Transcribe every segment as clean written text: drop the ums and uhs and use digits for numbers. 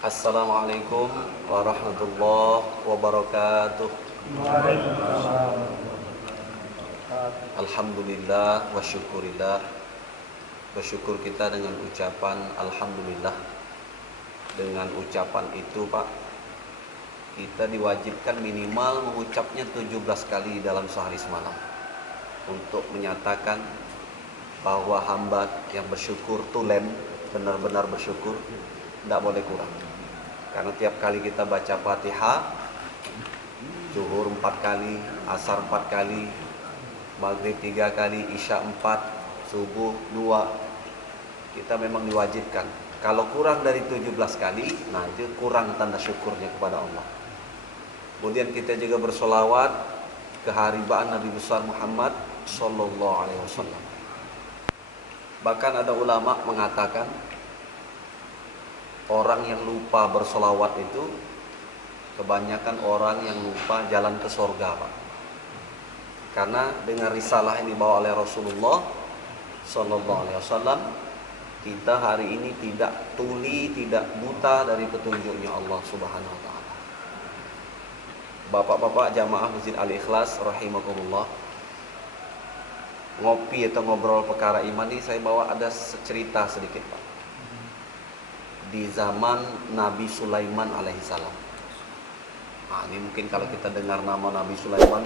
Assalamualaikum warahmatullahi wabarakatuh. Waalaikumsalam. Alhamdulillah wa syukurillah. Bersyukur kita dengan ucapan Alhamdulillah. Dengan ucapan itu Pak, kita diwajibkan minimal mengucapnya 17 kali dalam sehari semalam, untuk menyatakan bahwa hamba yang bersyukur tulen, benar-benar bersyukur, tidak boleh kurang. Karena tiap kali kita baca Fatihah, zuhur 4 kali, asar 4 kali, maghrib 3 kali, isya 4, subuh 2, kita memang diwajibkan. Kalau kurang dari 17 kali, nah itu kurang tanda syukurnya kepada Allah. Kemudian kita juga bersolawat ke haribaan Nabi besar Muhammad Sallallahu Alaihi Wasallam. Bahkan ada ulama mengatakan orang yang lupa bersolawat itu kebanyakan orang yang lupa jalan ke surga, Pak. Karena dengan risalah yang dibawa oleh Rasulullah Sallallahu Alaihi Wasallam, kita hari ini tidak tuli, tidak buta dari petunjuknya Allah Subhanahu Wa Taala. Bapak-bapak jamaah Masjid Al-Ikhlas rahimakumullah, ngopi atau ngobrol perkara iman ini saya bawa ada cerita sedikit Pak. Di zaman Nabi Sulaiman alaihissalam. Nah, ini mungkin kalau kita dengar nama Nabi Sulaiman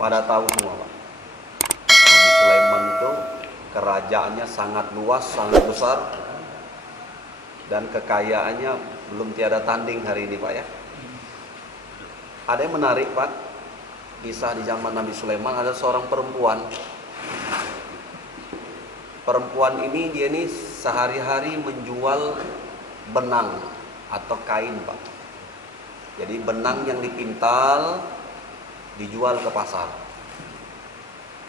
pada tahu semua Pak. Nabi Sulaiman itu kerajaannya sangat luas, sangat besar, dan kekayaannya belum tiada tanding hari ini Pak ya. Ada yang menarik Pak, kisah di zaman Nabi Sulaiman. Ada seorang perempuan. Perempuan ini dia ini sehari-hari menjual benang atau kain Pak. Jadi benang yang dipintal dijual ke pasar.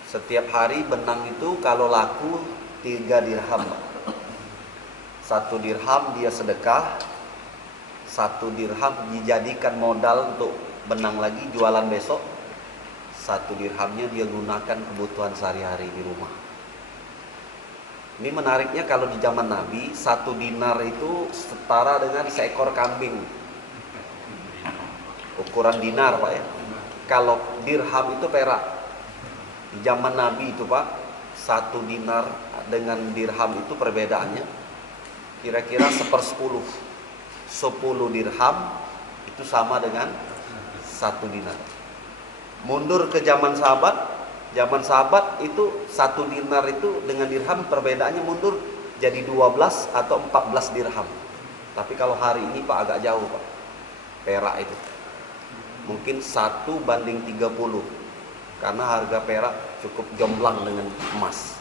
Setiap hari benang itu kalau laku 3 dirham Pak. 1 dirham dia sedekah, 1 dirham dijadikan modal untuk benang lagi jualan besok, 1 dirhamnya dia gunakan kebutuhan sehari-hari di rumah. Ini menariknya, kalau di zaman Nabi 1 dinar itu setara dengan seekor kambing. Ukuran dinar Pak ya. Kalau dirham itu perak. Di zaman Nabi itu Pak, 1 dinar dengan dirham itu perbedaannya kira-kira 1/10. 10 dirham itu sama dengan 1 dinar. Mundur ke zaman sahabat itu 1 dinar itu dengan dirham perbedaannya mundur jadi 12 atau 14 dirham. Tapi kalau hari ini Pak agak jauh Pak, perak itu mungkin 1:30, karena harga perak cukup jomplang dengan emas.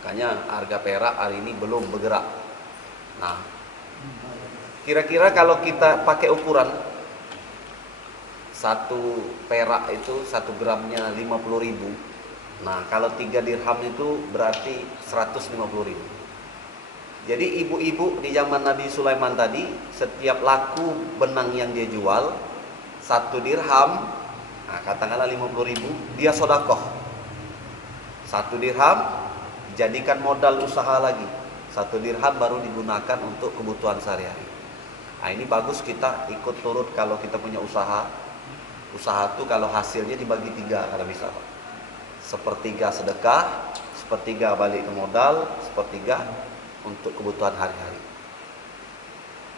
Makanya harga perak hari ini belum bergerak. Nah, kira-kira kalau kita pakai ukuran 1 perak itu 1 gramnya 50.000. Nah, kalau 3 dirham itu berarti 150.000. Jadi ibu-ibu di zaman Nabi Sulaiman tadi, setiap laku benang yang dia jual 1 dirham, nah katakanlah 50.000, dia sodakoh 1 dirham, jadikan modal usaha lagi. 1 dirham baru digunakan untuk kebutuhan sehari-hari. Nah, ini bagus kita ikut turut kalau kita punya usaha. Usaha itu kalau hasilnya dibagi 3 kalau bisa Pak. 1/3 sedekah, 1/3 balik ke modal, 1/3 untuk kebutuhan hari-hari.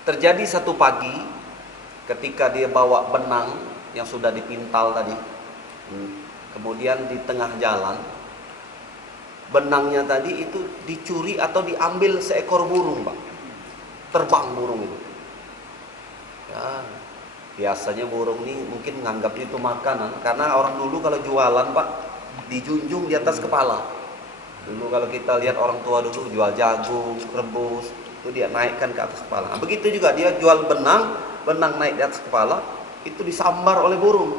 Terjadi satu pagi ketika dia bawa benang yang sudah dipintal tadi, kemudian di tengah jalan benangnya tadi itu dicuri atau diambil seekor burung Pak. Terbang burung itu. Ya, biasanya burung ini mungkin menganggapnya itu makanan, karena orang dulu kalau jualan Pak dijunjung di atas kepala. Dulu kalau kita lihat orang tua dulu jual jagung, rebus, itu dia naikkan ke atas kepala. Nah, begitu juga dia jual benang naik di atas kepala, itu disambar oleh burung.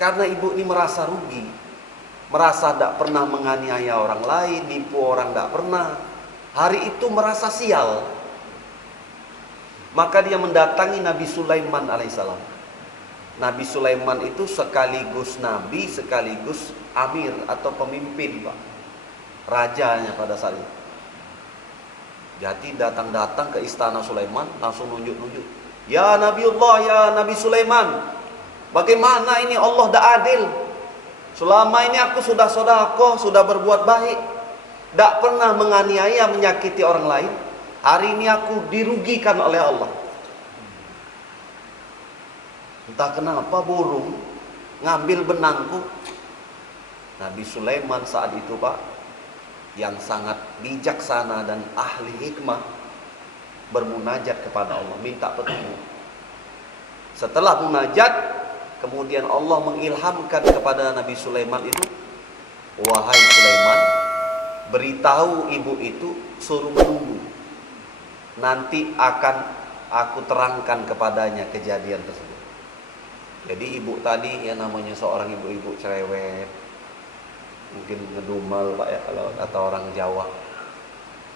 Karena ibu ini merasa rugi, merasa tidak pernah menganiaya orang lain, nipu orang tidak pernah. Hari itu merasa sial. Maka dia mendatangi Nabi Sulaiman alaihissalam. Nabi Sulaiman itu sekaligus nabi, sekaligus amir atau pemimpin Pak, rajanya pada saat itu. Jadi datang-datang ke istana Sulaiman, langsung nunjuk-nunjuk. Ya Nabiullah, ya Nabi Sulaiman, bagaimana ini Allah dah adil. Selama ini aku sudah sedekah, sudah berbuat baik, tak pernah menganiaya, menyakiti orang lain. Hari ini aku dirugikan oleh Allah. Entah kenapa burung ngambil benangku. Nabi Sulaiman saat itu Pak, yang sangat bijaksana dan ahli hikmah, bermunajat kepada Allah, minta petunjuk. Setelah munajat, kemudian Allah mengilhamkan kepada Nabi Sulaiman itu, wahai Sulaiman, beritahu ibu itu suruh menunggu. Nanti akan aku terangkan kepadanya kejadian tersebut. Jadi ibu tadi ya namanya seorang ibu-ibu cerewet, mungkin ngedumel Pak ya kalau kata orang Jawa.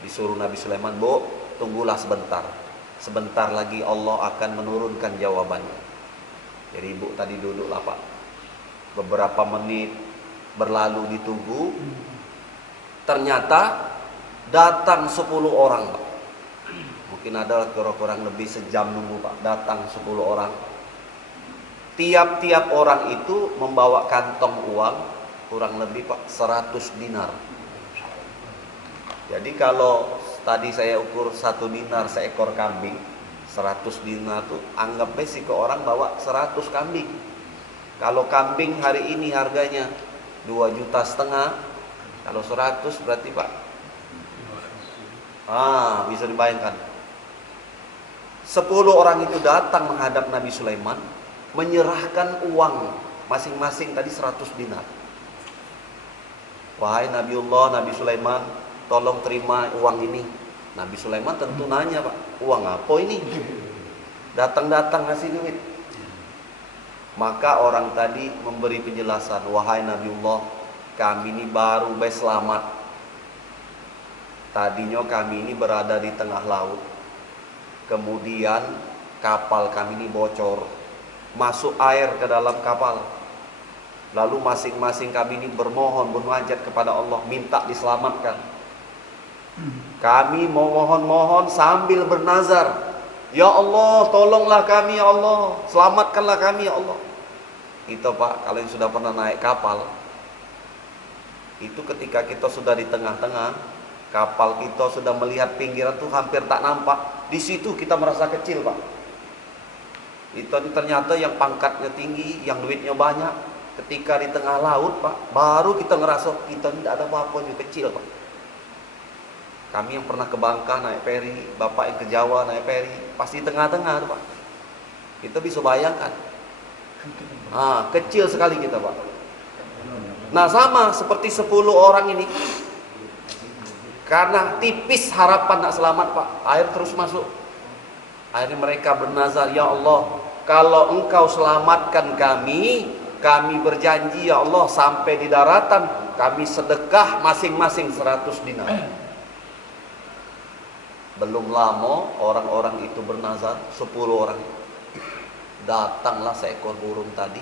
Disuruh Nabi Sulaiman, "Bu, tunggulah sebentar. Sebentar lagi Allah akan menurunkan jawabannya." Jadi ibu tadi duduklah Pak. Beberapa menit berlalu ditunggu. Ternyata datang 10 orang Pak. Mungkin ada kurang lebih sejam nunggu Pak. Datang 10 orang. Tiap-tiap orang itu membawa kantong uang kurang lebih Pak 100 dinar. Jadi kalau tadi saya ukur 1 dinar seekor kambing, 100 dinar tuh anggap besi ke orang bawa 100 kambing. Kalau kambing hari ini harganya 2,5 juta, kalau 100 berarti Pak, bisa dibayangkan. 10 orang itu datang menghadap Nabi Sulaiman, menyerahkan uang masing-masing tadi 100 dinar. Wahai Nabiullah, Nabi Sulaiman, tolong terima uang ini. Nabi Sulaiman tentu nanya Pak, uang apa ini? Datang-datang ngasih duit. Maka orang tadi memberi penjelasan, wahai Nabiullah, kami ini baru selamat. Tadinya kami ini berada di tengah laut. Kemudian kapal kami ini bocor, masuk air ke dalam kapal. Lalu masing-masing kami ini bermohon, bermunajat kepada Allah, minta diselamatkan. Kami mohon-mohon sambil bernazar, ya Allah, tolonglah kami ya Allah, selamatkanlah kami ya Allah. Itu Pak, kalau yang sudah pernah naik kapal, itu ketika kita sudah di tengah-tengah, kapal kita sudah melihat pinggiran tuh hampir tak nampak. Di situ kita merasa kecil Pak. Itu ternyata yang pangkatnya tinggi, yang duitnya banyak, ketika di tengah laut Pak, baru kita ngerasa kita tidak ada apa-apa, juga kecil Pak. Kami yang pernah ke Bangka naik feri, bapak yang ke Jawa naik feri, pasti di tengah-tengah Pak. Kita bisa bayangkan, kecil sekali kita Pak. Nah sama seperti 10 orang ini, karena tipis harapan nak selamat Pak, air terus masuk. Akhirnya mereka bernazar, ya Allah, kalau engkau selamatkan kami, kami berjanji ya Allah, sampai di daratan kami sedekah masing-masing 100 dinar. Belum lama orang-orang itu bernazar, 10 orang. Datanglah seekor burung tadi,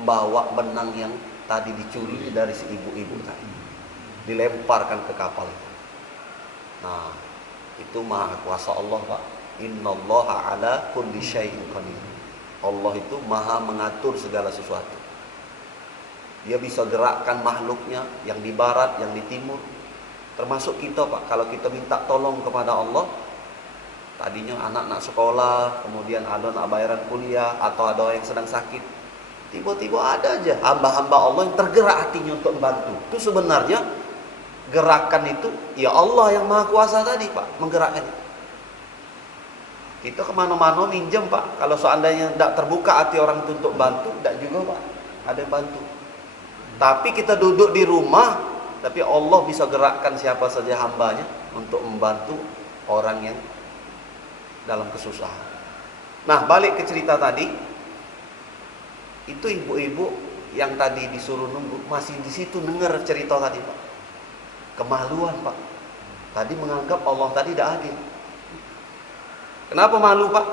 bawa benang yang tadi dicuri dari si ibu-ibu tadi, dilemparkan ke kapal itu. Nah, itu maha kuasa Allah Pak. Innallaha ala kulli syai'in qadir. Allah itu maha mengatur segala sesuatu. Dia bisa gerakkan makhluknya yang di barat, yang di timur. Termasuk kita Pak, kalau kita minta tolong kepada Allah, tadinya anak-anak sekolah, kemudian ada anak bayaran kuliah, atau ada yang sedang sakit, tiba-tiba ada aja hamba-hamba Allah yang tergerak hatinya untuk membantu. Itu sebenarnya gerakan itu ya Allah yang maha kuasa tadi Pak, menggerakkan. Kita kemana-mana minjem Pak, kalau seandainya tidak terbuka hati orang itu untuk bantu, tidak juga Pak ada yang bantu. Tapi kita duduk di rumah, tapi Allah bisa gerakkan siapa saja hambanya untuk membantu orang yang dalam kesusahan. Nah, balik ke cerita tadi, itu ibu-ibu yang tadi disuruh nunggu masih di situ dengar cerita tadi Pak. Kemaluan Pak. Tadi menganggap Allah tadi tidak adil. Kenapa malu Pak?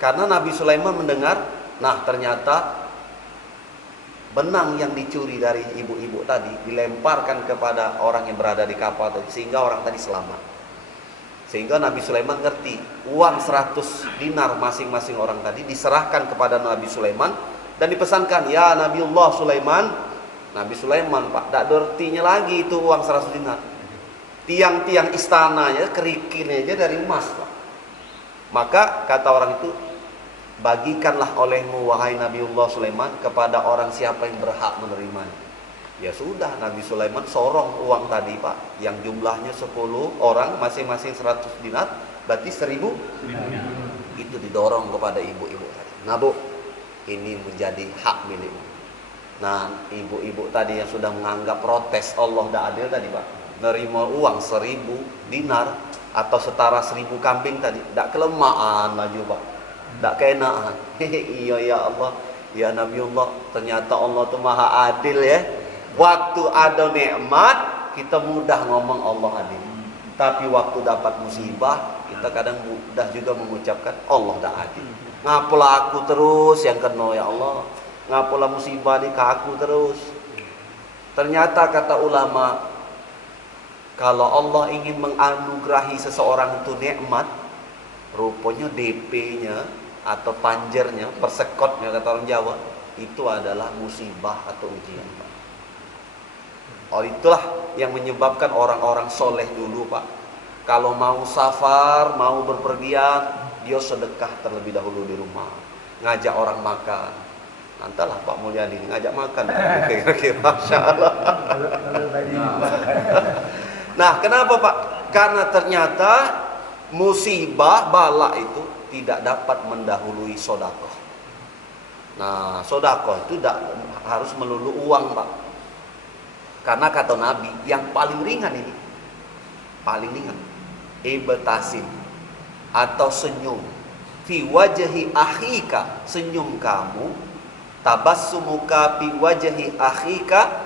Karena Nabi Sulaiman mendengar, nah ternyata benang yang dicuri dari ibu-ibu tadi dilemparkan kepada orang yang berada di kapal tadi, sehingga orang tadi selamat. Sehingga Nabi Sulaiman ngerti, uang 100 dinar masing-masing orang tadi diserahkan kepada Nabi Sulaiman dan dipesankan, ya Nabiullah Sulaiman. Nabi Sulaiman Pak, tak artinya lagi itu uang 100 dinar. Tiang-tiang istananya, kerikilnya aja dari emas Pak. Maka kata orang itu, bagikanlah olehmu wahai Nabiullah Sulaiman kepada orang siapa yang berhak menerimanya. Ya sudah, Nabi Sulaiman sorong uang tadi Pak, yang jumlahnya 10 orang masing-masing 100 dinar, berarti 1000. Itu didorong kepada ibu-ibu tadi. Nah Bu, ini menjadi hak milikmu. Nah ibu-ibu tadi yang sudah menganggap protes Allah tidak adil tadi Pak, nerima uang 1000 dinar atau setara 1000 kambing tadi, tidak kelemahan laju Pak, tidak keenaan. Iya ya Allah, ya Nabiullah, ternyata Allah itu maha adil ya. Waktu ada nikmat kita mudah ngomong Allah adil, tapi waktu dapat musibah kita kadang mudah juga mengucapkan Allah dah adil. Ngapalah aku terus yang kena ya Allah, ngapalah musibah ni ke aku terus. Ternyata kata ulama, kalau Allah ingin menganugerahi seseorang itu nikmat, rupanya DP-nya atau panjernya, persekotnya kata orang Jawa, itu adalah musibah atau ujian. Oh itulah yang menyebabkan orang-orang soleh dulu Pak, kalau mau safar, mau berpergian, dia sedekah terlebih dahulu di rumah, ngajak orang makan. Nantilah Pak Mulyadi ngajak makan kira-kira, Masya Allah. Nah kenapa Pak? Karena ternyata musibah, bala itu tidak dapat mendahului sodakoh. Nah sodakoh itu tidak harus melulu uang Pak. Karena kata Nabi, yang paling ringan ini, paling ringan, ibtasim atau senyum, fi wajhi akhika, senyum kamu, tabassumuka fi wajhi akhika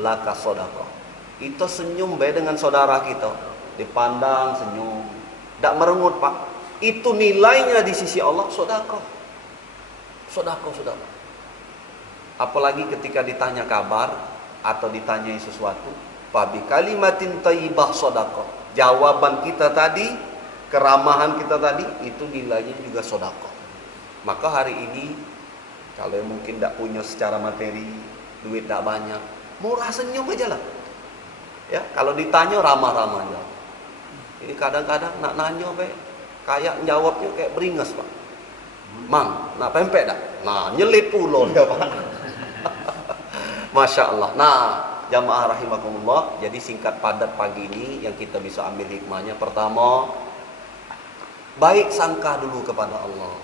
laka sedekah. Itu senyum baik dengan saudara kita, dipandang senyum, tidak merengut Pak. Itu nilainya di sisi Allah sedekah. Sedekah, sedekah. Apalagi ketika ditanya kabar atau ditanyai sesuatu, fabi kalimatin thayyibah sedekah. Jawaban kita tadi, keramahan kita tadi, itu nilainya juga sedekah. Maka hari ini kalau yang mungkin tidak punya secara materi, duit tidak banyak, murah senyum aja lah. Ya, kalau ditanya ramah-ramah aja. Ini kadang-kadang nak nanya kayak jawabnya kayak beringas Pak. Mang, nak pempek tak? Nah, nyelit pulau dia Pak. Masya Allah. Nah, jamaah rahimakumullah, jadi singkat padat pagi ini yang kita bisa ambil hikmahnya. Pertama, baik sangka dulu kepada Allah.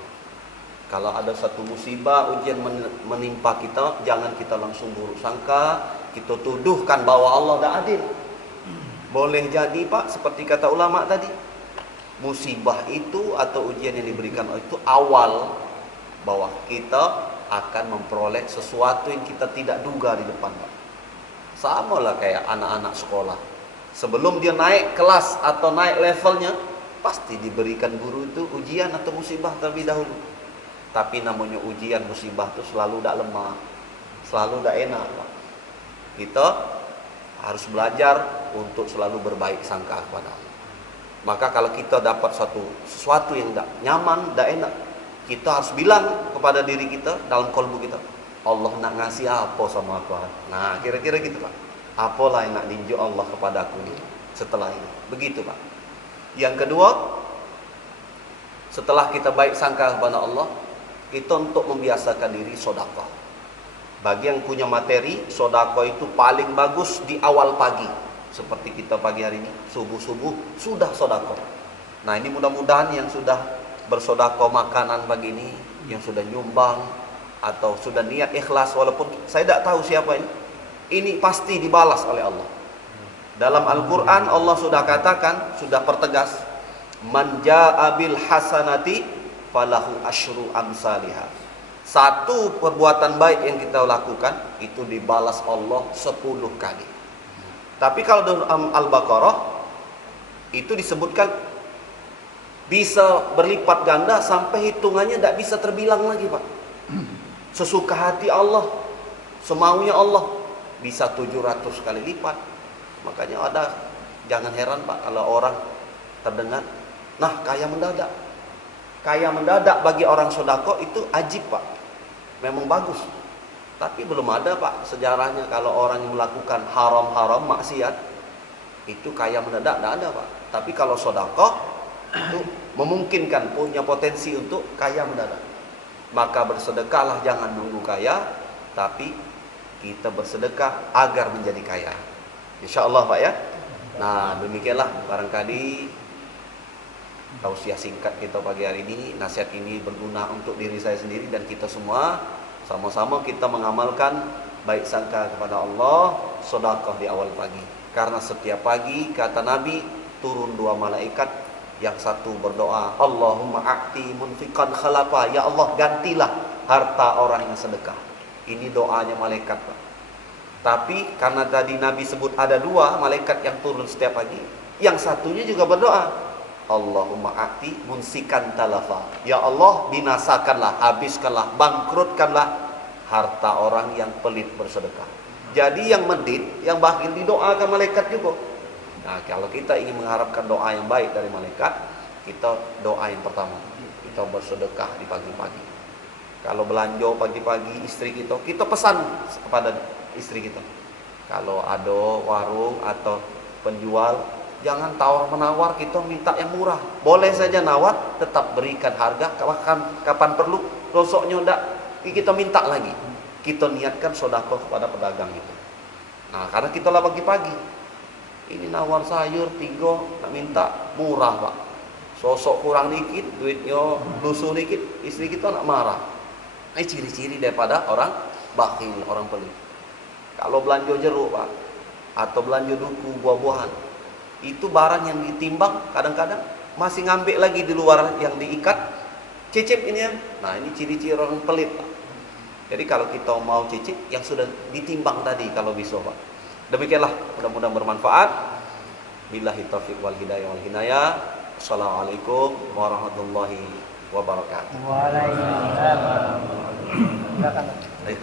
Kalau ada satu musibah, ujian menimpa kita, jangan kita langsung buruk sangka, kita tuduhkan bahwa Allah tidak adil. Boleh jadi Pak, seperti kata ulama tadi, musibah itu atau ujian yang diberikan itu awal bahwa kita akan memperoleh sesuatu yang kita tidak duga di depan Pak. Sama lah kayak anak-anak sekolah, sebelum dia naik kelas atau naik levelnya, pasti diberikan guru itu ujian atau musibah terlebih dahulu. Tapi namanya ujian musibah itu selalu tidak lemah, selalu tidak enak Pak. Kita harus belajar untuk selalu berbaik sangka kepada Allah. Maka kalau kita dapat sesuatu yang tidak nyaman, tidak enak, kita harus bilang kepada diri kita dalam kalbu kita, Allah nak ngasih apa sama aku? Nah kira-kira gitu Pak. Apalah yang nak ninjuk Allah kepada aku ini setelah ini. Begitu Pak. Yang kedua, setelah kita baik sangka kepada Allah, kita untuk membiasakan diri sedekah. Bagi yang punya materi, sedekah itu paling bagus di awal pagi. Seperti kita pagi hari ini, subuh-subuh sudah sedekah. Nah ini mudah-mudahan yang sudah bersedekah makanan pagi ini, yang sudah nyumbang atau sudah niat ikhlas, walaupun saya tidak tahu siapa ini pasti dibalas oleh Allah. Dalam Al-Quran Allah sudah katakan, sudah pertegas, man jaa bil hasanati falahu asyru amsalihha. Satu perbuatan baik yang kita lakukan itu dibalas Allah 10 kali. Tapi kalau dalam Al-Baqarah itu disebutkan bisa berlipat ganda sampai hitungannya tidak bisa terbilang lagi Pak. Sesuka hati Allah, semaunya Allah, bisa 700 kali lipat. Makanya jangan heran Pak kalau orang terdengar, nah kaya mendadak. Kaya mendadak bagi orang sodako itu ajib Pak, memang bagus. Tapi belum ada Pak sejarahnya kalau orang yang melakukan haram-haram maksiat itu kaya mendadak, tidak ada Pak. Tapi kalau sodako itu memungkinkan, punya potensi untuk kaya mendadak. Maka bersedekahlah, jangan nunggu kaya, tapi kita bersedekah agar menjadi kaya. Insya Allah Pak ya. Nah demikianlah barangkali tausiah singkat kita pagi hari ini. Nasihat ini berguna untuk diri saya sendiri dan kita semua. Sama-sama kita mengamalkan baik sangka kepada Allah, sedekah di awal pagi. Karena setiap pagi kata Nabi turun 2 malaikat, yang satu berdoa, Allahumma a'ti munfiqan khalafa, ya Allah gantilah harta orang yang sedekah. Ini doanya malaikat Pak. Tapi karena tadi Nabi sebut ada 2 malaikat yang turun setiap pagi, yang satunya juga berdoa, Allahumma a'ti munsikan talafa, ya Allah binasakanlah, habiskanlah, bangkrutkanlah harta orang yang pelit bersedekah. Jadi yang medit, yang bakhil didoakan malaikat juga. Nah kalau kita ingin mengharapkan doa yang baik dari malaikat, kita doa yang pertama, kita bersedekah di pagi-pagi. Kalau belanja pagi-pagi istri kita pesan kepada istri kita. Kalau ada warung atau penjual, jangan tawar-menawar, kita minta yang murah. Boleh saja nawar, tetap berikan harga kapan perlu. Besoknya enggak, kita minta lagi. Kita niatkan sedekah kepada pedagang itu. Nah, karena kita lah pagi-pagi. Ini nawar sayur 3, nak minta murah Pak. Sosok kurang dikit, duitnya lusuh dikit, istri kita nak marah. Ini ciri-ciri daripada orang bakhil, orang pelit. Kalau belanja jeruk Pak, atau belanja duku, buah-buahan, itu barang yang ditimbang kadang-kadang masih ngambil lagi di luar yang diikat, cicip ini ya. Nah ini ciri-ciri orang pelit Pak. Jadi kalau kita mau cicip yang sudah ditimbang tadi kalau bisa Pak. Demikianlah, mudah-mudahan bermanfaat. Billahi taufiq wal hidayah wal hinayah. Assalamualaikum warahmatullahi wabarakatuh. Waalaikumsalam. Silakan. Baik.